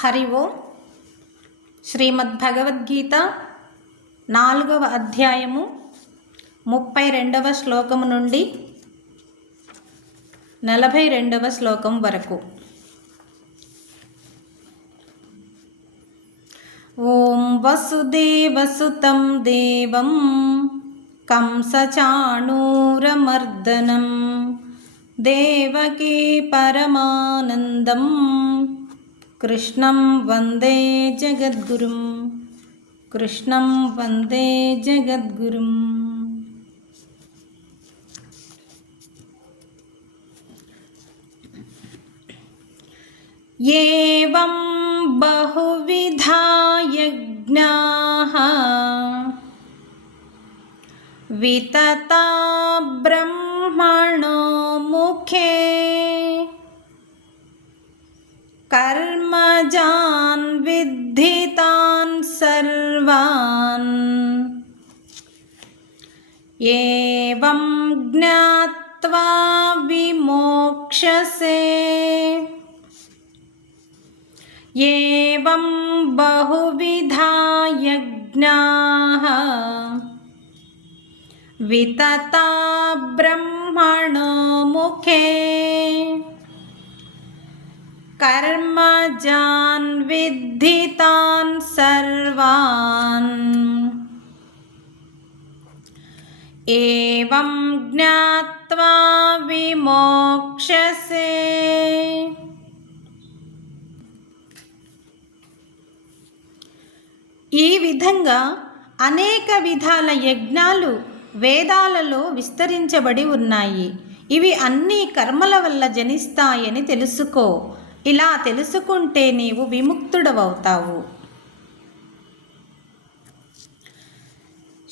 హరి ఓం. శ్రీమద్భగవద్గీత 4వ అధ్యాయము 32వ శ్లోకము నుండి 42వ శ్లోకం వరకు. ఓం వసుదేవసుతం దేవం కంసచాణూరమర్దనం దేవకీ పరమానందం కృష్ణం వందే జగద్గురుం. కృష్ణం వందే జగద్గురుం. ఏవం బహువిధా యజ్ఞాః వితతా బ్రహ్మణో ముఖే కర్మజాన్ విద్ధితాన్ సర్వాన్ ఏవం జ్ఞాత్వా విమోక్షసే. ఏవం బహువిధా యజ్ఞాః వితతా బ్రహ్మణో ముఖే కర్మజాన్ విద్ధితాన్ సర్వాన్ ఏవం జ్ఞాత్వా విమోక్షసే. ఈ విధంగా అనేక విధాల యజ్ఞాలు వేదాలలో విస్తరించబడి ఉన్నాయి. ఇవి అన్ని కర్మల వల్ల జనిస్తాయని తెలుసుకో. ఇలా తెలుసుకుంటే నీవు విముక్తుడవవుతావు.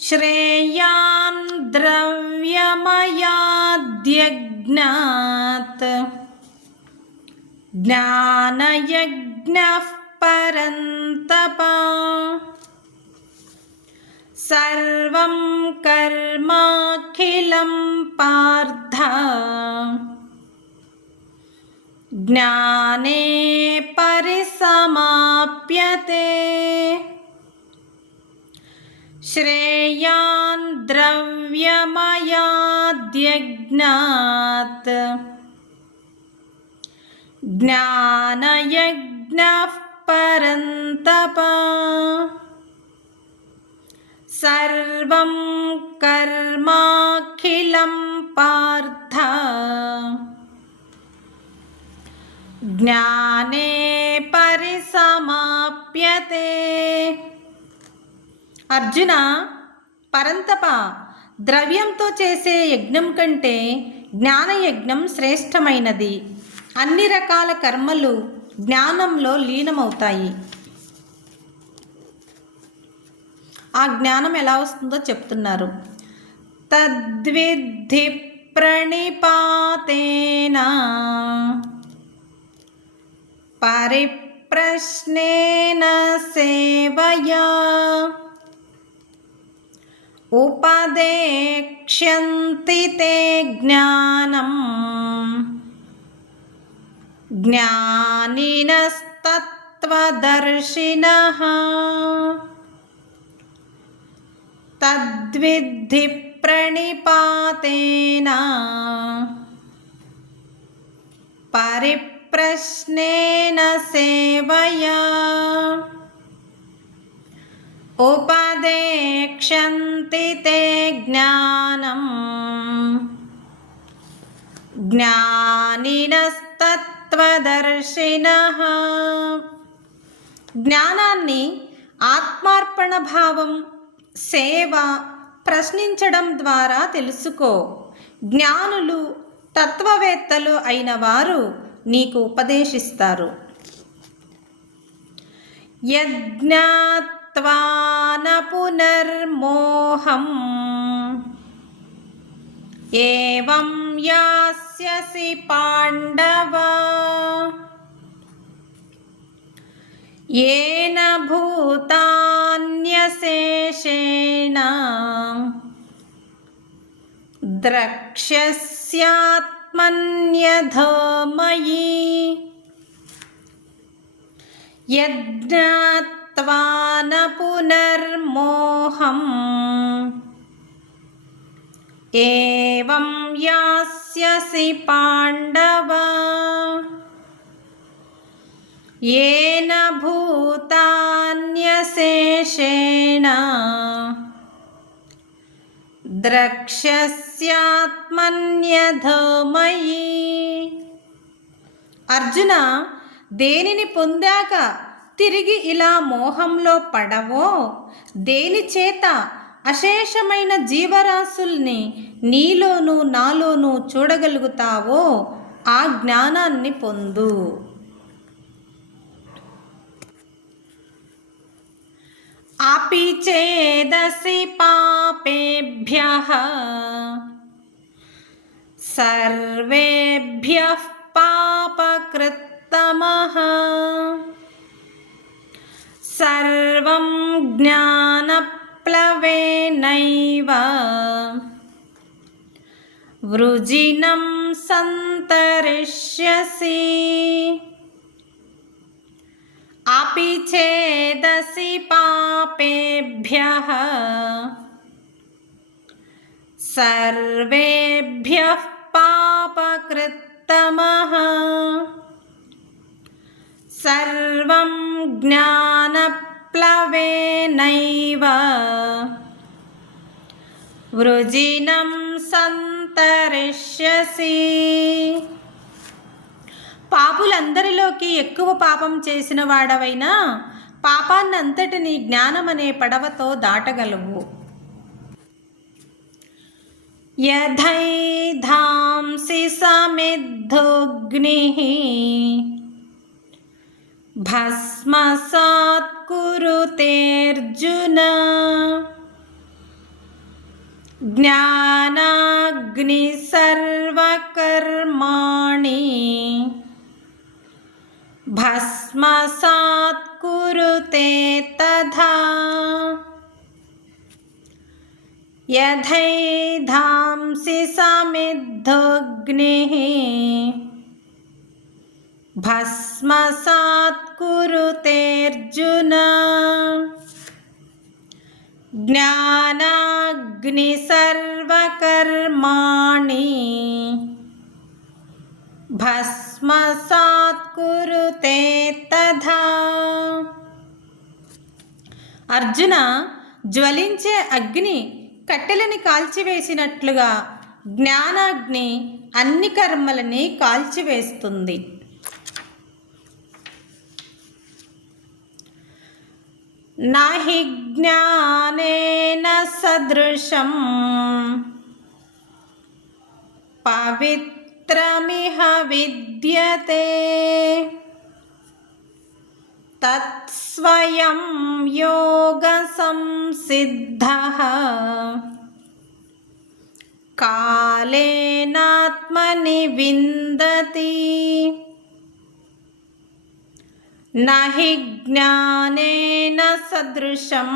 శ్రేయాన్ ద్రవ్యమయాద్యజ్ఞాత్ జ్ఞానయజ్ఞః పరంతప సర్వం కర్మాఖిలం పార్థ జ్ఞానే పరిసమాప్యతే. శ్రేయాన్ ద్రవ్యమయాద్యజ్ఞాత్ జ్ఞానయజ్ఞః పరంతప సర్వం కర్మాఖిలం పార్థ జ్ఞానే పరిసమాప్యతే. అర్జున, పరంతప, ద్రవ్యంతో చేసే యజ్ఞం కంటే జ్ఞానయజ్ఞం శ్రేష్టమైనది. అన్ని రకాల కర్మలు జ్ఞానంలో లీనమవుతాయి. ఆ జ్ఞానం ఎలా వస్తుందో చెప్తున్నారు. తద్విద్ధి ప్రణిపాతేన పరిప్రశ్నేన సేవయా ఉపదేక్ష్యంతి తే జ్ఞానం జ్ఞానినస్తత్వదర్శినః. తద్విద్ధి ప్రణిపాతేన పరిప్రశ్నేన సేవయా ఉపదేక్ష్యంతి తే జ్ఞానం జ్ఞానినస్తత్వదర్శినః. జ్ఞానాన్ని ఆత్మార్పణ భావం, సేవ, ప్రశ్నించడం ద్వారా తెలుసుకో. జ్ఞానులు, తత్వవేత్తలు అయిన వారు నీకు ఉపదేశిస్తారు. యజ్ఞాత్వా న పునర్మోహం ఏవం యాస్యసి పాండవ ఏన భూతాన్యశేషేణ ద్రక్ష్యస్యాత్మన్యథో మయి యజ్ఞాత్వా న పునర్మోహం ఏవం యాస్యసి పాండవ येन भूतान्यशेषेण ద్రక్ష్యస్యాత్మన్యథో మయి. అర్జున, దేనిని పొందాక తిరిగి ఇలా మోహంలో పడవో, దేని చేత అశేషమైన జీవరాశుల్ని నీలోనూ నాలోనూ చూడగలుగుతావో ఆ జ్ఞానాన్ని పొందు. अपि चेदसि पापेभ्यः सर्वेभ्यः पापकृत्तमः सर्वं ज्ञानप्लवेनैव वृजिनं सन्तरिष्यसि. अपि चेदसि पापेभ्यः सर्वेभ्यः पापकृत्तमः सर्वं ज्ञानप्लवेनैव वृजिनं सन्तरिष्यसि. పాపులందరిలోకి ఎక్కువ పాపం చేసిన వాడవైనా పాపాన్నంతటినీ జ్ఞానమనే పడవతో దాటగలవు. యథైధాంసి సమిద్ధోగ్నిః భస్మసాత్ కురుతేర్జున జ్ఞానాగ్ని సర్వకర్మాణి భస్మసాత్ కురుతే తథా. యథైధాంసి సమిద్ధోగ్నిః భస్మసాత్ కురుతేర్జున జ్ఞానాగ్ని సర్వకర్మాణి భస్మసాత్ కురుతే తథా. అర్జున, జ్వలించే అగ్ని కట్టెలని కాల్చివేసినట్లుగా జ్ఞానాగ్ని అన్ని కర్మలని కాల్చివేస్తుంది. నహి జ్ఞానేన సదృశం పవిత్రమిహ విద్యతే తత్స్వయం యోగ సంసిద్ధః కాలేనాత్మని విందతి. నహి జ్ఞానేన సదృశం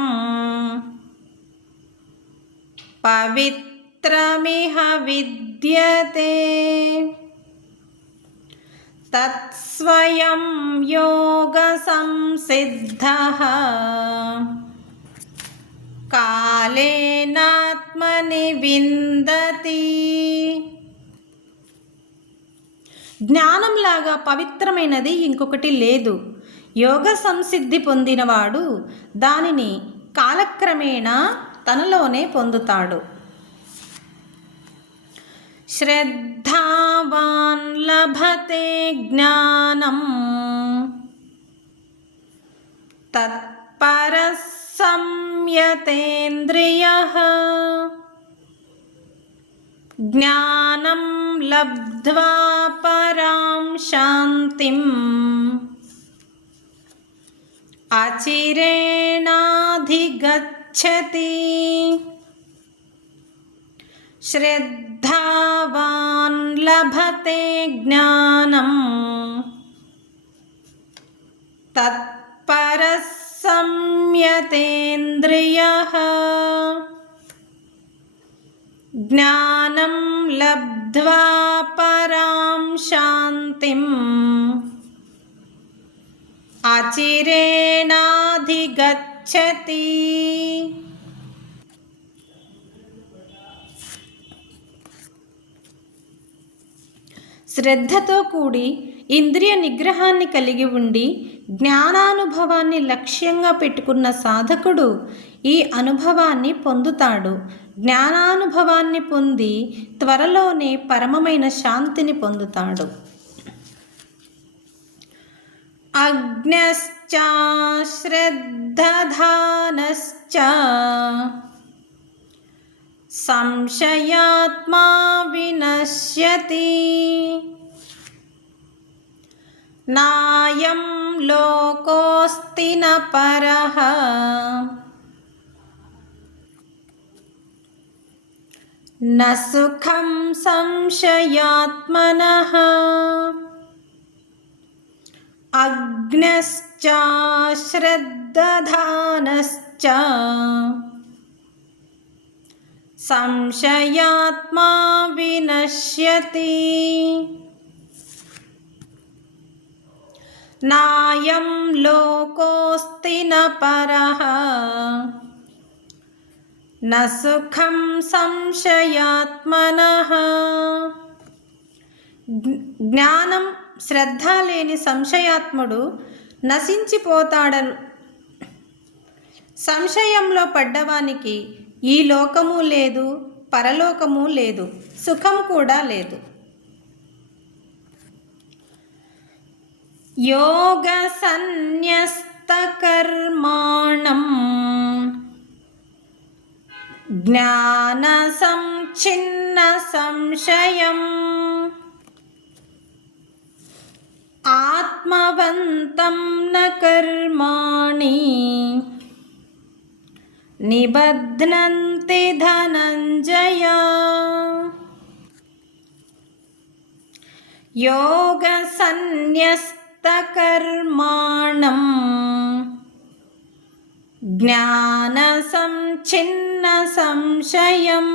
పవిత్రమిహ విద్యతే తత్స్వయం యోగ సంసిద్ధః కాలేనాత్మని విందతి. జ్ఞానంలాగా పవిత్రమైనది ఇంకొకటి లేదు. యోగ సంసిద్ధి పొందినవాడు దానిని కాలక్రమేణా తనలోనే పొందుతాడు. శ్రద్ధావాన్ లభతే జ్ఞానం తత్పరః సంయతేంద్రియః జ్ఞానం లబ్ధ్వా పరాం శాంతిం అచిరేణాధిగచ్చతి. శ్రద్ధావాన్ లభతే జ్ఞానం తత్పరః సంయతేంద్రియః జ్ఞానం లబ్ధ్వా పరాం శాంతిం అచిరేణాధిగచ్చతి. శ్రద్ధతో కూడి ఇంద్రియ నిగ్రహాన్ని కలిగి ఉండి జ్ఞానానుభవాన్ని లక్ష్యంగా పెట్టుకున్న సాధకుడు ఈ అనుభవాన్ని పొందుతాడు. జ్ఞానానుభవాన్ని పొంది త్వరలోనే పరమమైన శాంతిని పొందుతాడు. అజ్ఞశ్చ శ్రద్ధధానశ్చ సంశయాత్మా వినశ్యతి. నాయం లోకోస్తి న పరః న సుఖం సంశయాత్మనః. అజ్ఞశ్చ శ్రద్ధధానశ్చ సంశయాత్మా వినశ్యతి. నాయం లోకోస్తి న పరః న సుఖం సంశయాత్మనః. జ్ఞానం శ్రద్ధ లేని సంశయాత్ముడు నశించిపోతాడు. సంశయంలో పడ్డవానికి ఈ లోకము లేదు, పరలోకము లేదు, సుఖం కూడా లేదు. యోగ సన్యస్త కర్మాణం జ్ఞాన సంఛిన్న సంశయం ఆత్మవంతం న కర్మాణి నిబధ్నంతి ధనంజయ. యోగ సన్యస్త కర్మాణం జ్ఞాన సంఛిన్న సంశయం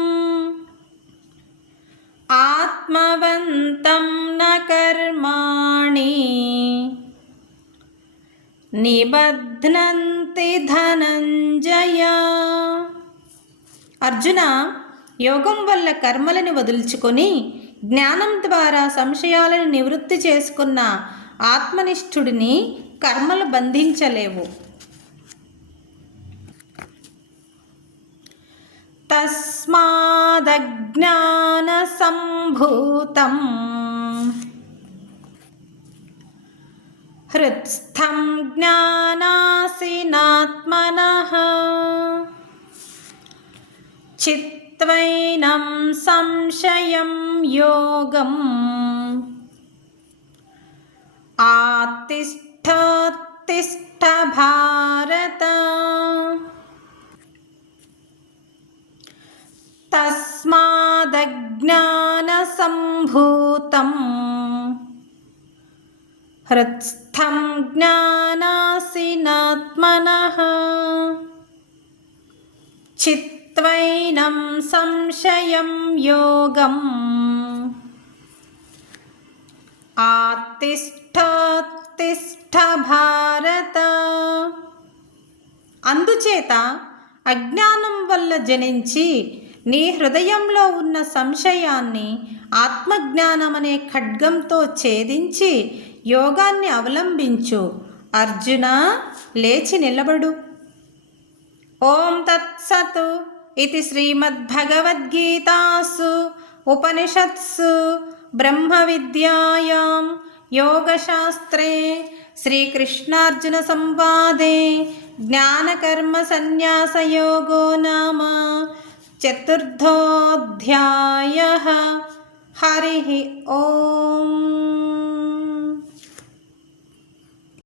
ఆత్మవంతం న కర్మాణి నిబధ్నంతి ధనంజయ. అర్జున, యోగం వల్ల కర్మలను వదుల్చుకొని జ్ఞానం ద్వారా సంశయాలను నివృత్తి చేసుకున్న ఆత్మనిష్ఠుడిని కర్మలు బంధించలేవు. తస్మాదజ్ఞాన సంభూతం హృత్స్థం జ్ఞానాసినాత్మనః చిత్వైనం సంశయం యోగం ఆతిష్ఠోత్తిష్ఠ భారత. తస్మాదజ్ఞాన సంభూతం హృత్స్థం జ్ఞానాసినాత్మనః చిత్వైనం సంశయం యోగం ఆతిష్ఠోత్తిష్ఠ భారత. అందుచేత అజ్ఞానం వల్ల జనించి నీ హృదయంలో ఉన్న సంశయాన్ని ఆత్మజ్ఞానమనే ఖడ్గంతో ఛేదించి యోగాన్ని అవలంబించు. అర్జున, లేచి నిలబడు. ఓం తత్సత్ ఇది శ్రీమద్భగవద్గీతాసు ఉపనిషత్సు బ్రహ్మ విద్యాయాం యోగశాస్త్రే శ్రీకృష్ణార్జున సంవాదే జ్ఞానకర్మ సన్యాసయోగో నామ చతుర్థోऽధ్యాయః. హరి ఓం.